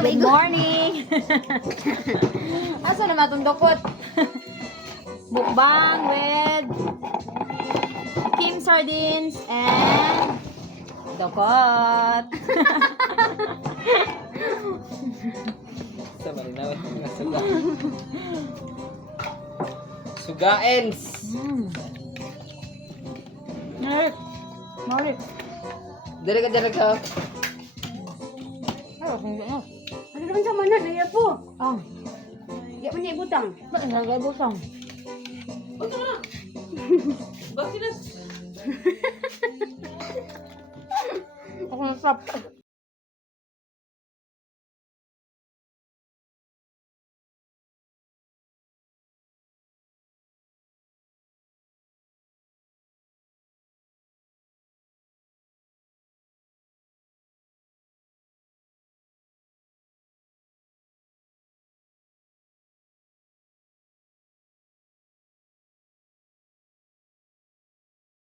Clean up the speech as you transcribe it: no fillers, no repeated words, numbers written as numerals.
Good morning! Asa naman itong dokot? Mukbang with Kim Sardines and dokot. Sa malinaw nga suga. Sugaens. Malik. Dire ka. Ano naman sa mana? Naya po. Iya man niya ibutang. Bakit nagay busang? Bakit na? Ako nasap.